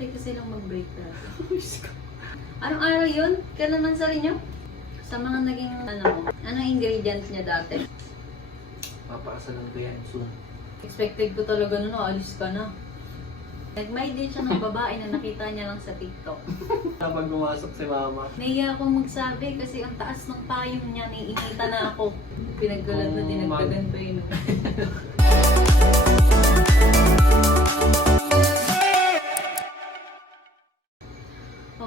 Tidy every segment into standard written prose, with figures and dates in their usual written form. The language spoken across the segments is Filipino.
Inaantay kasi lang mag-break dati. Anong araw yun? Kailan man sa inyo? Sa mga naging anong ingredients niya dati? Papakasalan ko yan soon. Expected ko talaga na alis ka na. Nagmay din siya ng babae na nakita niya lang sa TikTok. Kapag gumasok si mama. Nahiya akong magsabi kasi ang taas ng payong niya, naiinita na ako. Pinaggulan na dinagdagan pa yun.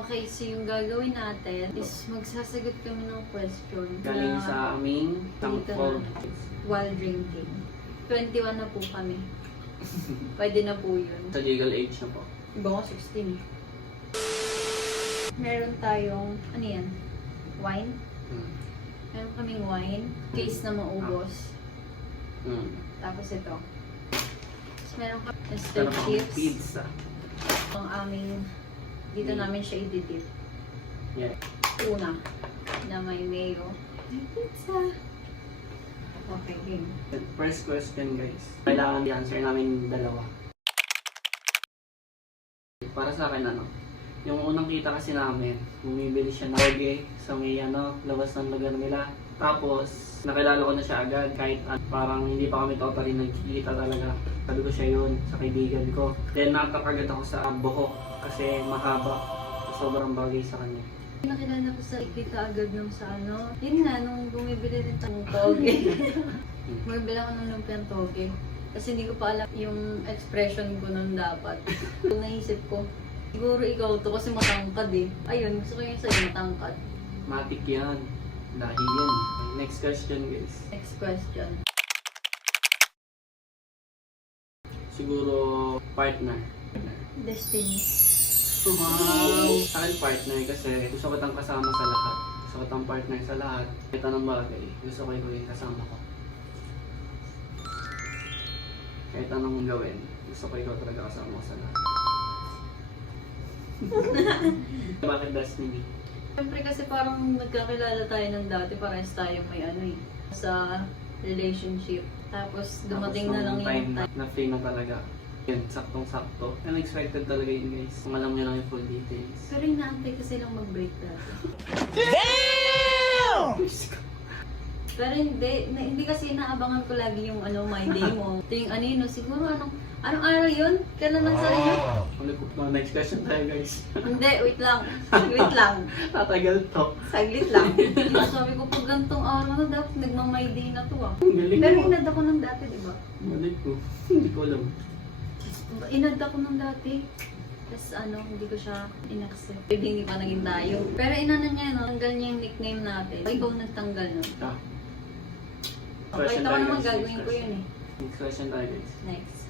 Okay, so yung gagawin natin is magsasagot kami ng question. Galing sa aming thankful. While drinking. 21 na po kami. Pwede na po yun. Sa legal age na po. Iba ko 16. Meron tayong, ano yan? Wine? Meron kaming wine. Case na maubos. Tapos ito. Tapos meron kami Pero pang chips. pizza. Ang aming, dito namin siya i-dip. Yeah. Una, na may mayo. May pizza. Okay, game. First question guys. Kailangan i-answer namin dalawa. Para sa akin yung unang kita kasi namin, bumibili siya ng toge sa may labas ng lugar nila. Tapos, nakilala ko na siya agad kahit parang hindi pa kami totally nagkikita talaga. Sabi ko siya yun sa kaibigan ko. Then natak agad ako sa buhok kasi mahaba. Sobrang bagay sa kanya. Nakilala ko sa ikita agad nung sa yun nga, nung bumibili rin ng toge. Bumibili ako ng lumpiang toge. Kasi hindi ko pa alam yung expression ko nun dapat. Kung naisip ko, siguro ikaw to kasi matangkad eh. Ayun, gusto ko yung sa'yo matangkad. Matik yan. Dahil yan. Next question guys. Next question. Siguro partner. Destiny. Wow! Sa akin partner kasi gusto ko tang kasama sa lahat. Gusto ko tang partner sa lahat. Kahit anong bagay, gusto ko yung kasama ko. Kahit anong gawin, gusto ko ikaw talaga kasama ko sa lahat. Bakit Destiny? Siyempre kasi parang nagkakilala tayo ng dati, parehas tayong may sa relationship. Tapos dumating na lang yung time na free na talaga. Yan, saktong-sakto. Unexpected talaga yun guys. Kung alam nyo lang yung full details. Pero inaantay kasi lang mag-break dati. Damn! Pero hindi kasi inaabangan ko lagi yung my day mo. Ito yung siguro anong araw yun? Kailan man sa inyo? Next question tayo guys. Hindi, wait lang. Wait lang. Tatagal to. Saglit lang. Sabi ko pag gantong araw na dapat nagmamay day na to ah. Galing Pero mo. inad ako ng dati, di ba? Galing ko. Hindi ko alam. Inad ako ng dati. Tapos hindi ko siya in-accept. Hindi pa naging tayo. Pero inano niya, tanggal niya yung nickname natin. Ikaw nagtanggal nun. Okay, ito ko naman gagawin ko yun eh. Next question tayo guys. Next.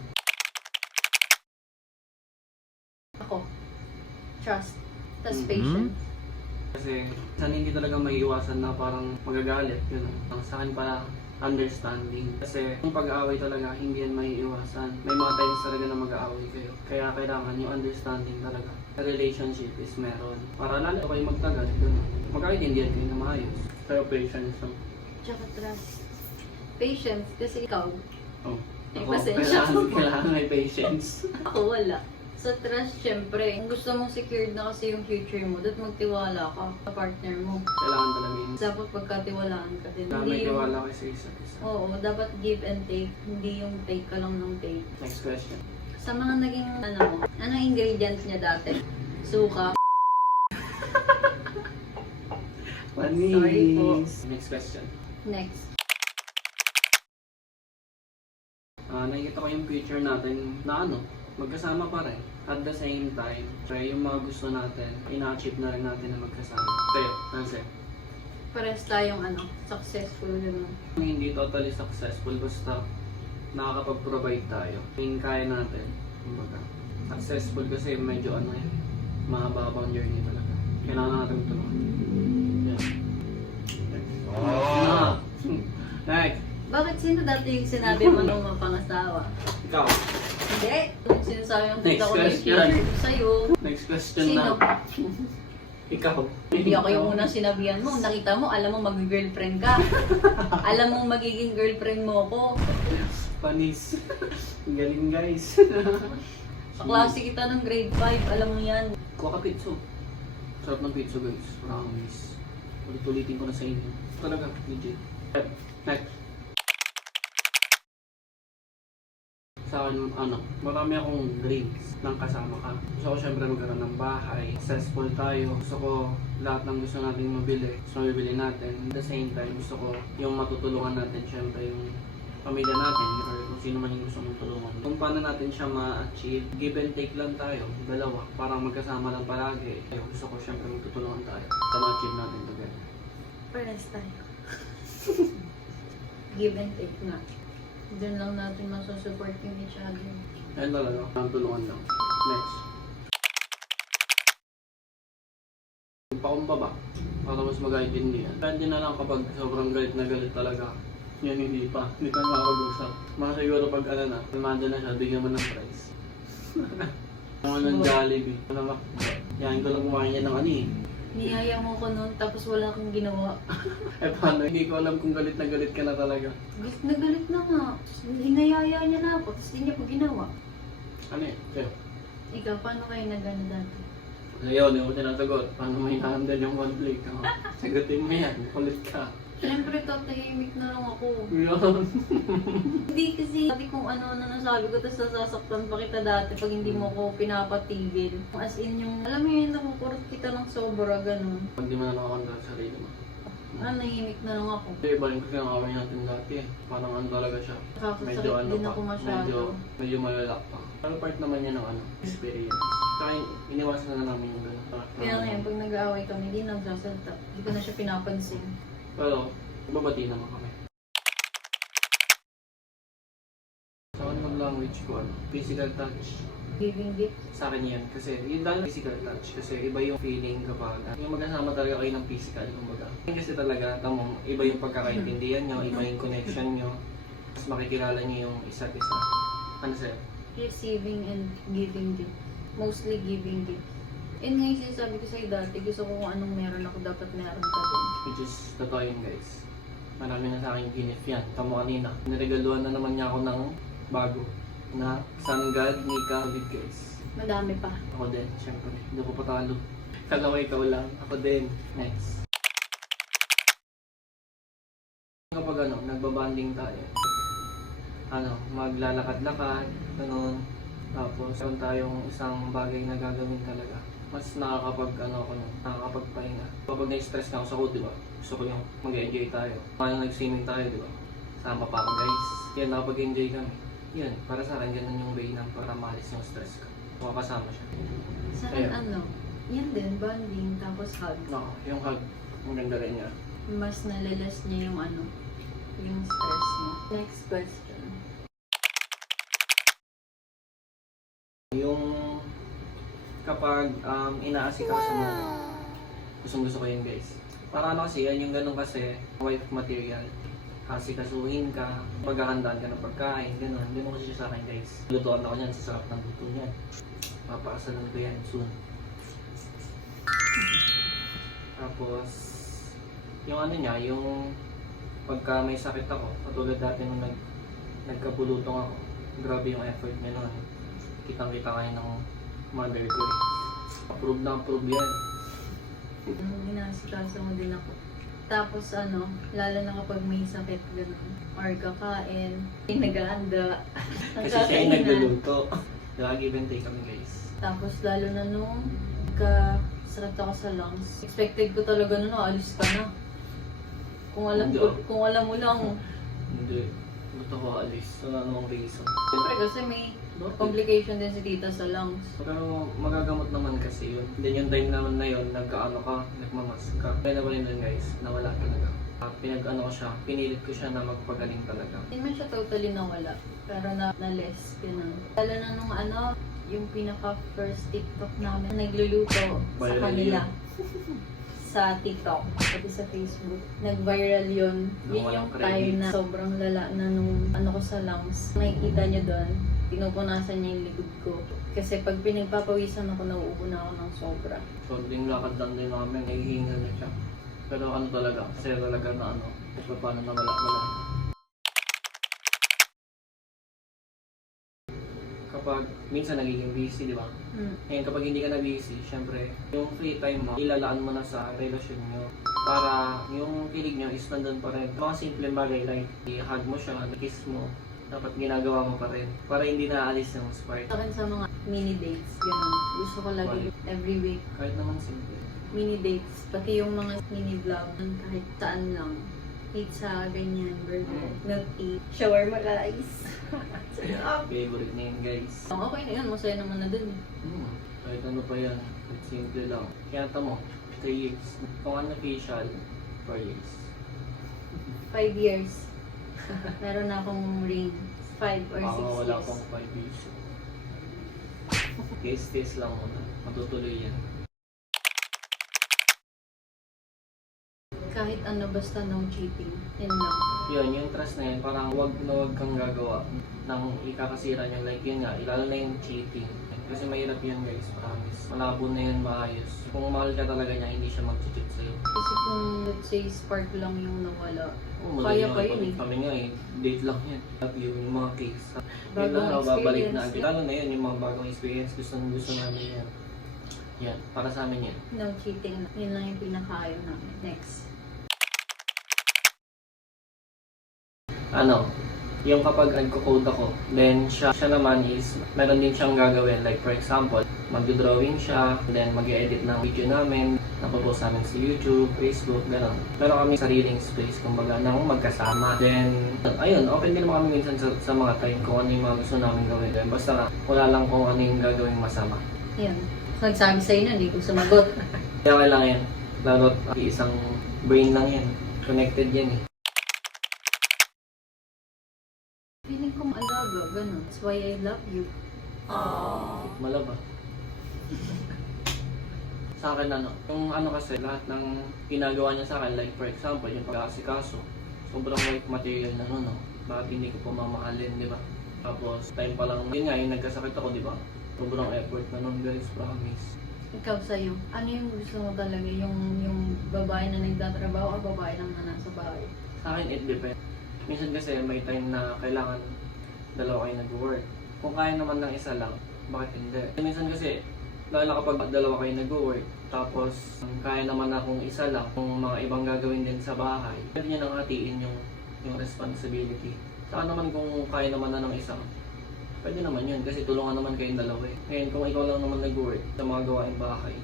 Ako. Trust. Tapos patience. Kasi saan hindi talaga maiiwasan na parang magagalit. Yun. Ang sa akin pala, understanding. Kasi yung pag-aaway talaga, hindi yan maiiwasan. May mga times talaga na mag-aaway kayo. Kaya kailangan yung understanding talaga. Sa relationship is meron. Para lalo kayo magtagal. Magkakaintindihan kayo na maayos. Pero patience lang. Tsaka trust. Patience. Kasi ikaw, Oh. may Ako, pasensya. kailangan may patience. Ako wala. Sa trust, syempre, kung gusto mong secured na kasi yung future mo, dapat magtiwala ka sa partner mo. Kailangan talaga yun. Dapat pagkatiwalaan ka din. Kailangan may tiwala kayo sa isa't isa. Oo, dapat give and take. Hindi yung take ka lang ng take. Next question. Sa mga naging anong ingredients niya dati? Suka. Panis! Sorry po. Next question. Next. Nakikita ko yung future natin na magkasama pa rin. At the same time, yung mga gusto natin, ina-achieve na rin natin na magkasama. Kayo, Nancy? Pares tayong successful yun. Hindi totally successful, basta nakakapag-provide tayo. Yung kaya natin. Kumbaga, successful kasi medyo mahaba-habang journey talaga. Kailangan natin tulungan. Yeah. Next! Bakit sino dati yung sinabi mo nung mapangasawa? Ikaw. Hindi. Yung sinasabi yung kita ko yung Next question. future ko sa'yo. Next question Sino? na. Ikaw. Hindi ako yung unang sinabihan mo. Nakita mo, alam mo mag-girlfriend ka. Alam mo magiging girlfriend mo ko. Panis. Galing guys. Kaklase kita ng grade 5, alam mo yan. Kuha ka pizza. Sarap ng pizza guys. Promise. Ulit-ulitin ko na sa inyo. Talaga, legit. Next. Sa akin, marami akong dreams ng kasama ka. Gusto ko syempre magkaroon ng bahay, successful tayo. Gusto ko lahat ng gusto natin mabili, gusto mabili natin. At the same time, gusto ko yung matutulungan natin syempre yung pamilya natin or kung sino man yung gusto mong tulungan. Kung paano natin siya ma-achieve, give and take lang tayo, dalawa, parang magkasama lang palagi. Gusto ko syempre magtutulungan tayo para ma-achieve natin together. Pares tayo. Give and take na. Doon lang natin masusupport yung each other. Ayun talaga, ang tulungan lang. Next. Pakumbaba, para mas mag-aibindihan. Depende na lang kapag sobrang galit na galit talaga. Yan hindi pa makakag-usap. Mga siguro pag lumanda na siya, bigyan mo ng prize. Mga ng Jollibee. Yan ko lang kumain niya ng Niyaya mo ko noon tapos wala kang ginawa. Paano? Hindi ko alam kung galit na galit ka na talaga. Galit na nga. Hinayaya niya na ako tapos hindi niya po ginawa. Ano eh? Sa'yo? Ikaw, paano kayo nag-ano dati? Ngayon, yung tinasagot. Paano mo hinahandle yung conflict? Sagutin mo yan. Kulit ka. Siyempre, tatahimik na lang ako. Yun. Hindi kasi sabi kung ano na nasabi ko tapos nasasaktan pa kita dati pag hindi mo ko pinapatigil. As in yung, alam mo yun, nakukurot kita ng sobra, ganun. Pag di mo na nakakontrol sa sarili mo. Nahimik na lang ako. Kasi iba rin kasi ang away natin dati eh. Parang talaga siya. Nakakasakit din ako masyado. Medyo malalak pa. Pero part naman yan ng experience. Kaya iniwasan na namin yung gano'n. Kaya ngayon, pag nag-aaway kami, hindi nagsasalta. Hindi ko na siya pinapansin. Pero, babati naman kami. Sa akin ng language ko, physical touch. Giving gift. Sa akin yan. Kasi, yun dahil physical touch. Kasi iba yung feeling kapag yung magkasama talaga kayo ng physical. Kumbaga. Kasi talaga, tamong, iba yung pagkakaintindihan nyo, iba yung connection nyo. Mas makikilala nyo yung isa't isa. Ano sa'yo? Receiving and giving gift. Mostly giving gift. And ngayon sinasabi ko sa'yo dati, gusto ko kung anong meron ako, dapat meron ka din. Which is, totoo yun guys. Marami na sa akin ginif yan. Tamo kanina. Niregaluhan na naman niya ako ng bago. Na Sun God, Nika, ulit guys. Madami pa. Ako din, syempre. Hindi ko patalo. Kalawa ikaw lang. Ako din. Next. Kapag nagbabanding tayo. Maglalakad-lakad. Ganun. Tapos, meron tayong isang bagay na gagawin talaga. Mas nakakapagpahinga. Kapag na-stress na ako sa di ba? Gusto ko yung mag-enjoy tayo. Parang nag-swimming tayo, di ba? Sama pa ako guys. Yan, nakapag-enjoy kami. Yan, para sa akin, ganun yung way ng para malis yung stress ka. Makakasama siya. Sa akin yan din, bonding, tapos hug. No, yung hug, ang ganda rin niya. Mas nalalas niya yung yung stress mo. Next question. Yung kapag inaasikaso mo, gusto ko yun guys. Para kasi yan yung ganun kasi, wife material. Asikasuhin ka, paghahandaan ka ng pagkain, gano'n. Hindi mo kasi siya sa akin guys. Lutuan ako niyan, sa sarap ng luto niyan. Papakasalan ko yan soon. Tapos, yung niya, yung pagka may sakit ako, katulad dati nung nagkapulutong ako, grabe yung effort niya noon. Kitang-kita kayo ng mother ko eh. Approve na approve yan. Inaasikaso mo din ako. Tapos lalo na kapag may sakit gano'n, or kakain, nag-aanda, Kasi siya yung nagluluto. Lagi give and take kami guys. Tapos lalo na nung sakit ako sa lungs, expected ko talaga alis ka na. Kung alam mo lang. Hindi. Gusto ko alis. Wala namang reason. Siyempre kasi may complication din si tita sa lungs. Pero magagamot naman kasi yun. Then yung time naman na yun, nagmamas ka. Kaya na ba yun guys, nawala talaga. Ko siya, pinilit ko siya na magpagaling talaga. Hindi man siya totally nawala, pero na-less, ganun. Lalo na nung yung pinaka-first TikTok namin, nagluluto sa kanila. Sa TikTok, pati sa Facebook. Nag-viral yun. Yun yung time na sobrang lala na nung ko sa lungs. Nakikita niyo doon, pinupunasan niya yung likod ko. Kasi pag pinagpapawisan ako, nauubo na ako ng sobra. So, yung lakad lang din namin, nahihinga na siya. Pero talaga, kasi talaga na paano na wala. kapag minsan nagiging busy, di ba? Ngayon kapag hindi ka na busy, syempre, yung free time mo, ilalaan mo na sa relasyon nyo. Para yung kilig nyo is nandun pa rin. Mga simpleng bagay like, i-hug mo siya, kiss mo, dapat ginagawa mo pa rin. Para hindi naaalis yung spark. Sa akin sa mga mini dates, gano'n. Gusto ko lagi every week. Kahit naman simple. Mini dates, pati yung mga mini vlog, kahit saan lang. Pizza, ganyan, burger, milk tea, shawarma guys. Favorite na yun, guys. Okay na yun, masaya naman na dun. Kahit ano pa yan, kahit simple lang. Kaya mo, 3 years. Kung unofficial, 4 years. 5 years. Meron na akong ring. 5 or 6 years. Wala pang 5 years. Taste lang muna. Matutuloy yan. Kahit ano, basta no cheating. Yan lang. Yun, yung trust na yan, parang wag na wag kang gagawa ng ikakasira niya. Like yun nga, lalo na yung cheating. Kasi mahirap yun guys, promise. Malabo na yun maayos. Kung mahal ka talaga niya, hindi siya mag-cheat sa'yo. Kasi kung let's say spark lang yung nawala, Oh, kaya pa yun eh. Kami nga eh, date lang yan. At yung mga case. Bagong Yun lang, babalik na. experience. Lalo na yun, yung mga bagong experience, gusto namin yan. Yan, para sa amin yan. No cheating. Yun lang yung pinakaayaw namin. Next. Ano, yung kapag nagko-code ako, then siya naman is, meron din siyang gagawin. Like for example, magdo-drawing siya, then mag-edit ng video namin, napopost namin sa YouTube, Facebook, gano'n. Pero kami sariling space, kumbaga, nang magkasama. Then, ayun, open din naman kami minsan sa mga time kung ano yung mga gusto namin gawin. Then, basta nga, wala lang kung ano yung gagawing masama. Yun. So, nagsabi sa'yo na, hindi ko sumagot. Kaya okay lang yan. Lalo't isang brain lang yan. Connected yan eh. Feeling ko alaga, gano'n. That's why I love you. Malaba. Sa akin yung ano kasi, lahat ng ginagawa niya sa akin, like for example, yung pag-aasikaso, sobrang white material na nun, no? Bakit hindi ko pa mamahalin, di ba? Tapos, time pa lang, yun nga, yung nagkasakit ako, di ba? Sobrang effort na nun, guys, promise. Ikaw sa'yo, ano yung gusto mo talaga? Yung babae na nagtatrabaho o babae lang na nasa bahay? Sa akin, it depends. Minsan kasi may time na kailangan dalawa kayo nag-work. Kung kaya naman ng isa lang, bakit hindi? Minsan kasi, lalo na kapag dalawa kayo nag-work, tapos kaya naman na kung isa lang, kung mga ibang gagawin din sa bahay, pwede nyo nang hatiin yung responsibility. Saka naman kung kaya naman na ng isa, pwede naman yun kasi tulungan naman kayong dalawa eh. Ngayon kung ikaw lang naman nag-work sa mga gawaing bahay,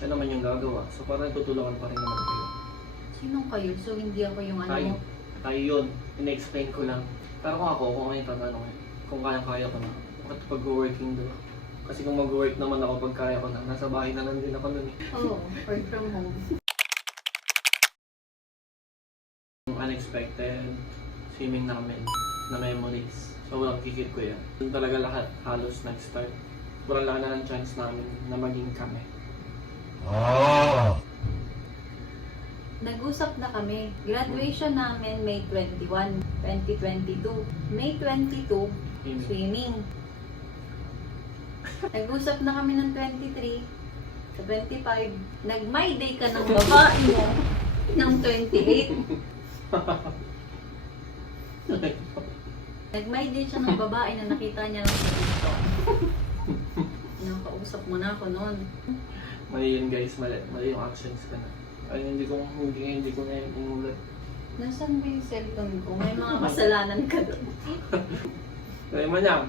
siya naman yung gagawa. So parang tutulungan pa rin naman kayo. Sinong kayo? So, hindi ako yung ano Tayo. mo? Tayo yun. Ina-explain ko lang. Pero kung ano yung tatanong eh. Kung kaya ko na. Bakit pag-working doon? Kasi kung mag-work naman ako pag kaya ko na, nasa bahay na lang din ako nun eh. Oo, work from home. Yung unexpected swimming namin na memories. Sobrang kikit ko yan. Doon talaga lahat halos nag-start. Sobrang laki na ng chance namin na maging kami. Nag-usap na kami. Graduation namin May 21, 2022. May 22, swimming. Nag-usap na kami ng 23. Sa 25, nag-my day ka ng babae mo ng 28. Nag-my day siya ng babae na nakita niya lang sa TikTok. Nakausap mo na ako noon. Mali yun guys, mali yung actions ka na. Ay, hindi ko ngayon umulat. Nasaan ba yung cellphone ko? May mga kasalanan ka doon. Kaya mo na.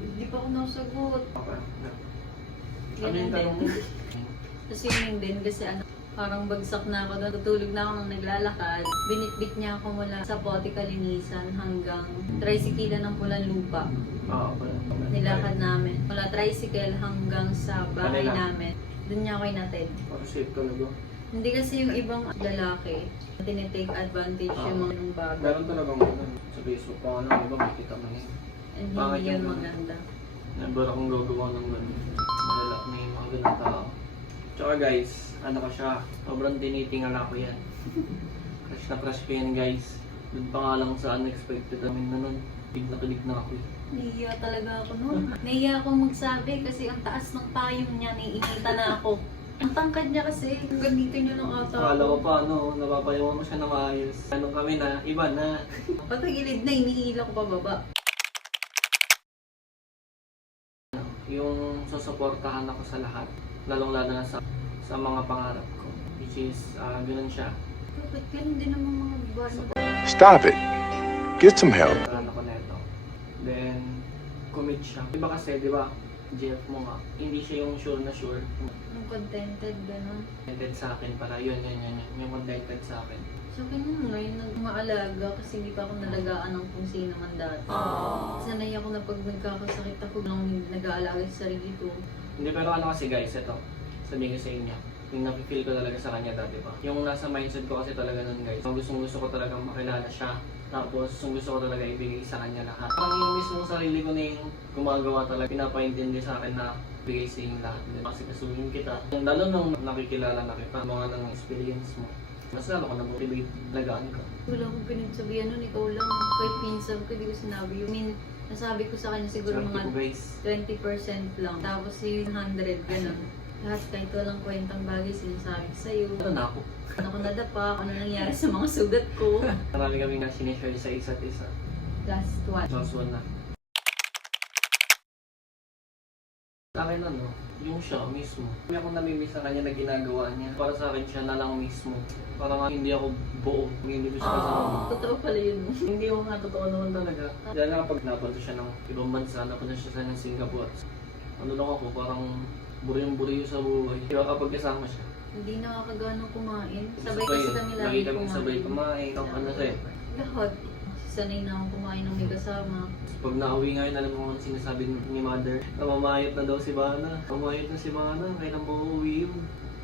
Hindi pa ako nasagot. Okay. Yan Ano yung tanong mo? Sa swimming din kasi parang bagsak na ako doon. Tutulog na ako nang naglalakad. Binitbit niya ako mula sa pote kalinisan hanggang tricycle ng Pulang Lupa. Okay. Nilakad namin. Mula tricycle hanggang sa bahay Kanila? namin. Doon niya ako inatid. Para safe talaga. Hindi kasi yung ibang lalaki, tinitake advantage yung mga nung bago. Meron talagang ganun. Sa Facebook pa ano, iba makikita mo yun. And Bakit hindi yun yung ganun? maganda. Never akong gagawa ng ganun. Malala, may mga ganun tao. Tsaka guys, ano ka siya, sobrang tinitingala ko yan. Crush na crush ko yan guys. Doon pa nga lang sa unexpected namin na nun. Pilig na ako eh. Nahiya talaga ako noon. Nahiya akong magsabi kasi ang taas ng payong niya, naiinita na ako. Ang tangkad niya kasi, hanggang dito niya ng ata Akala ko ako. pa napapayawan mo siya na maayos. Anong kami na, iba na. Patagilid na, hinihila ko pababa. yung susuportahan ako sa lahat, lalong-lalo na sa mga pangarap ko. Which is, ganun siya. Bakit ganun din naman mga bar na Stop it. Get some help. Ako neto. Then, commit siya. Iba kasi, di ba, Jeff mo nga, hindi siya yung sure na sure. yung contented, gano'n. Contented sa akin pala, yun. Yung contented sa akin. So, ganyan ngayon, nagmaalaga kasi hindi pa ako nalagaan ng kung sino man dati. Sanay ako na pag nagkakasakit ako lang nag-aalaga sa sarili ko. Hindi, pero ano kasi guys, ito, sabihin ko sa inyo, yung napipil ko talaga sa kanya dati pa. Yung nasa mindset ko kasi talaga nun guys, gusto ko talaga makilala siya. Tapos gusto ko talaga ibigay sa kanya lahat. Parang yung mismong sarili ko na yung gumagawa talaga, pinapaintindi sa akin na bigay sa inyo lahat. Kasi kasuhin kita. Lalo nung nakikilala na kita, mga nang experience mo. Mas lalo ko na-motivate, lagaan ka. Wala akong pinagsabihan nun, ikaw lang. Kahit pinsan ko, di ko sinabi yun. I mean, nasabi ko sa kanya siguro Swerte mga ko guys. 20% lang. Tapos yung 100, gano'n. Lahat kahit walang kwentang bagay sinasabi ko sa'yo. Ano na ako? Ano ko nadapa, ano nangyari sa mga sugat ko. Marami kami nga sinishare sa isa't isa. Last one. Last one na. Sa akin ano, yung siya mismo. May akong namimiss sa kanya na ginagawa niya. Para sa akin siya na lang mismo. Para nga hindi ako buo. Hindi ko siya kasama. Totoo pala yun. Hindi ko nga totoo naman talaga. Dahil nga pag napunta siya ng ibang bansa, napunta siya sa Singapore. Ano lang ako, parang buryong-buryo sa buhay. Diba kapag kasama siya? Hindi nakakagano kumain. Sabay kasi kami lagi kami kumain. sabay kumain. Ano sa'yo? Lahat. Sanay na akong kumain ng may kasama. Pag nauwi ngayon, alam mo kung sinasabi ni mother, namamayot na daw si Bana. Mamayot na si Bana, kailan po uuwi yun?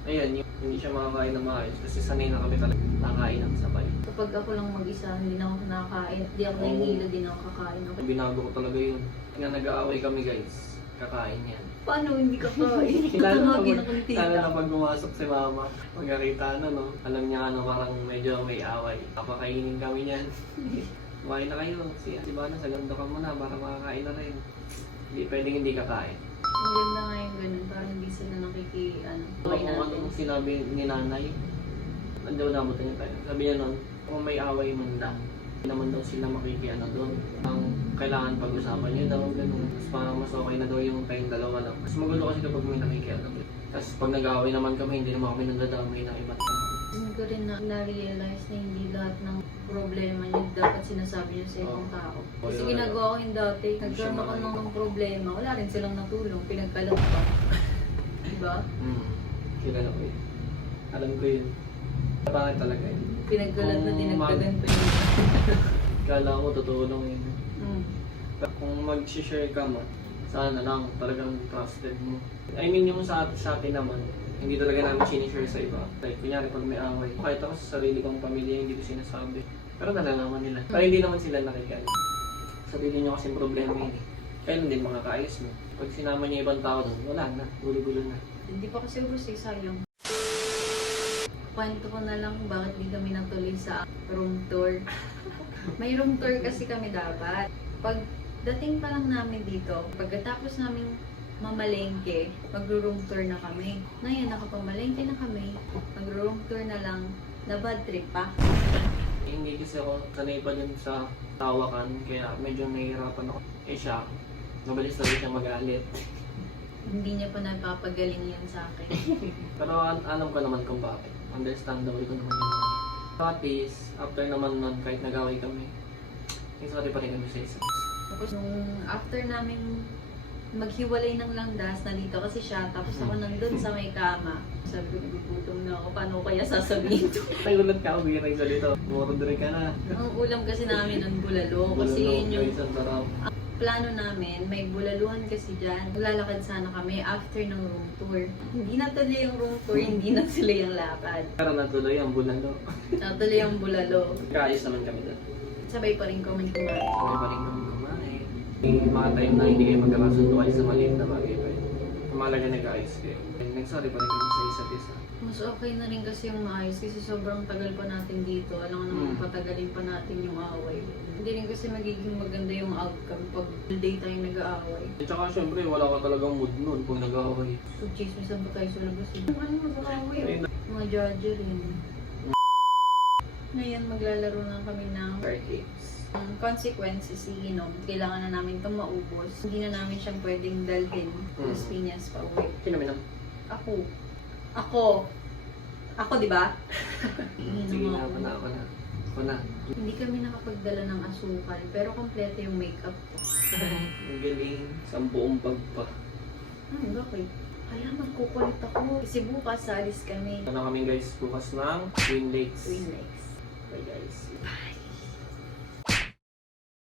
Ayan, hindi siya makakain na maayos kasi sanay na kami talaga nakain ng sabay. Kapag ako lang mag-isa, hindi na ako nakakain. Hindi ako Oo. nahihilo, din ako kakain. Okay. Binago ko talaga yun. Nga nag-aaway kami guys, kakain yan. Paano hindi kakain? Lalo na Tumagin pag- akong Lalo tita. na pag pumasok si mama, pagkakita na no, alam niya ano, parang medyo may away. Kapakainin kami niyan. Kumain na kayo, si Bana, sagando ka muna para makakain na rin. Hindi pwedeng hindi kakain. Ang ganda nga yung ganun, parang hindi sila Kung ano sinabi ni nanay, nandiyo na mo tayo. Sabi niya nun, kung may away man lang, hindi naman daw sila makikiano doon. Ang kailangan pag-usapan niyo daw, gano'n. Tapos parang mas okay na daw yung tayong dalawa lang. Mas magulo kasi kapag may nakikiano. Tapos pag nag-away naman kami, hindi naman kami nagdadamay ng iba't tao. Hindi ko rin na-realize na hindi lahat ng problema niya dapat sinasabi niya sa ibang tao. Kasi Oo. ginagawa ko yung dati, nagkaroon ako ng problema, wala rin silang natulong, pinagkalat pa. Diba? Kilala ko yun. Alam ko yun. Bakit talaga yun? Pinagkalat na Kung dinagdagan pa yun. Kala ko totoo lang yun. Mm. Kung mag-share ka mo, sana lang talagang trusted mo. I mean yung sa atin naman, hindi talaga namin sinishare sa iba. Like, kunyari pag may away, kahit ako sa sarili kong pamilya, hindi ko sinasabi. Pero nalalaman nila. Pero hindi naman sila nakikialam. Sarili nyo kasing problema yun eh. Kailan din mga kaayos mo. Pag sinama niya ibang tao doon, wala na, gulo-gulo na. Hindi pa kasi ubus eh, sayang. Kwento ko na lang bakit di kami natuloy sa room tour. May room tour kasi kami dapat. Pag dating pa lang namin dito, pagkatapos namin mamalengke, magro-room tour na kami. Ngayon, nakapamalengke na kami, magro-room tour na lang, na bad trip pa. Hindi kasi ako sanay pa din sa tawakan, kaya medyo nahihirapan ako. Eh siya, mabilis talaga siya magalit. Hindi niya pa napapagaling yan sa akin. Pero alam ko naman kung bakit. Understandable ko naman yun. At least, after naman nun, kahit nag-away kami, sorry pa rin kami sa isa. Tapos nung after namin maghiwalay ng langdas, nandito kasi siya, tapos ako nandun sa may kama. Sabi ko, nagugutom na ako, paano ko kaya sasabihin to? Ay, ulat ka, uwi rin ka dito. Murder ka na. Ang ulam kasi namin ng bulalo, kasi yun yung Guys, ang sarap. plano namin, may bulaluhan kasi dyan. Lalakad sana kami after ng room tour. Hindi natuloy yung room tour, hindi natuloy yung lakad. Pero natuloy ang bulalo. Natuloy yung bulalo. Kaayos naman kami doon. Sabay pa rin kami kumain. Sabay pa rin kami kumain. May mga time na hindi kayo magkakasundo kayo sa maliit na bagay pa yun. Mahalaga nag-ayos kayo. Nag-sorry pa rin kami sa isa't isa. Mas okay na rin kasi yung maayos kasi sobrang tagal pa natin dito. Alam nga naman patagalin pa natin yung away. Hindi rin kasi magiging maganda yung outcome pag all day tayong nag-aaway. At saka syempre, wala ka talagang mood nun pag nag-away. So, chismisan pa tayo sa labas eh. Ano nag-aaway? Mga judge rin. Ngayon, maglalaro na kami ng Card games. ang consequences iinom. Kailangan na namin itong maubos. Hindi na namin siyang pwedeng dalhin Las Piñas pa uwi. Sino minom? Ako. Ako, di ba? Sige na, Iinom ako na. Ako na. Hindi kami nakapagdala ng asukal, pero kompleto yung makeup ko. Ang galing. Sampuong bag pa. Ay, bakit? Kaya magkukulit ako. Kasi bukas, alis kami. Ano kami guys, bukas ng Twin Lakes. Twin Lakes. Bye guys. Bye!